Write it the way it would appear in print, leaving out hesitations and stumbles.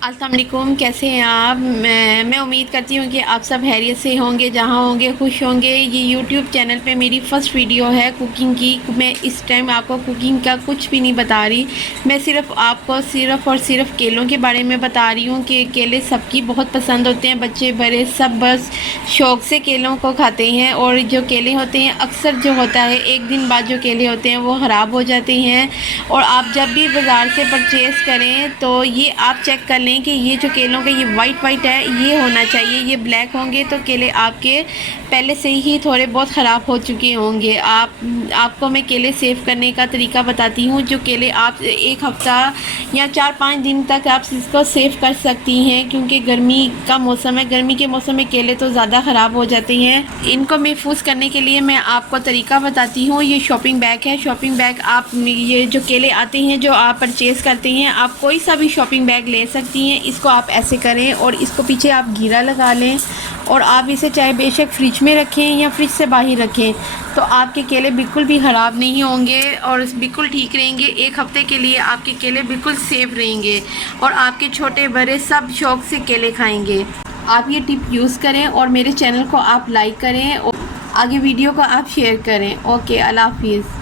अस्सलाम वालेकुम, कैसे हैं आप। मैं उम्मीद करती हूँ कि आप सब खैरियत से होंगे, जहाँ होंगे खुश होंगे। ये यूट्यूब चैनल पे मेरी फ़र्स्ट वीडियो है कुकिंग की। मैं इस टाइम आपको कुकिंग का कुछ भी नहीं बता रही। मैं सिर्फ़ आपको सिर्फ़ और सिर्फ केलों के बारे में बता रही हूँ कि केले सबकी बहुत पसंद होते हैं, बच्चे बड़े सब बस शौक़ से केलों को खाते हैं। और जो केले होते हैं अक्सर जो होता है एक दिन बाद जो केले होते हैं वो ख़राब हो जाते हैं। और आप जब भी बाज़ार से परचेज़ करें तो ये आप चेक कर लें कि ये जो केलों का ये वाइट वाइट है ये होना चाहिए। ये ब्लैक होंगे तो केले आपके पहले से ही थोड़े बहुत ख़राब हो चुके होंगे। आपको मैं केले सेव करने का तरीका बताती हूँ। जो केले आप एक हफ़्ता या 4-5 दिन तक आप इसको सेव कर सकती हैं, क्योंकि गर्मी का मौसम है। गर्मी के मौसम में केले तो ज़्यादा ख़राब हो जाते हैं। इनको महफूज करने के लिए मैं आपको तरीका बताती हूँ। ये शॉपिंग बैग है। शॉपिंग बैग आप ये जो केले आते हैं जो आप परचेज़ करते हैं, आप कोई सा भी शॉपिंग बैग ले सकती हैं। इसको आप ऐसे करें और इसको पीछे आप घेरा लगा लें और आप इसे चाहे बेशक फ्रिज में रखें या फ्रिज से बाहर रखें, तो आपके केले बिल्कुल भी ख़राब नहीं होंगे और बिल्कुल ठीक रहेंगे। एक हफ़्ते के लिए आपके केले बिल्कुल सेफ रहेंगे और आपके छोटे बड़े सब शौक़ से केले खाएंगे। आप ये टिप यूज़ करें और मेरे चैनल को आप लाइक करें और आगे वीडियो को आप शेयर करें। ओके, अल्लाह हाफिज़।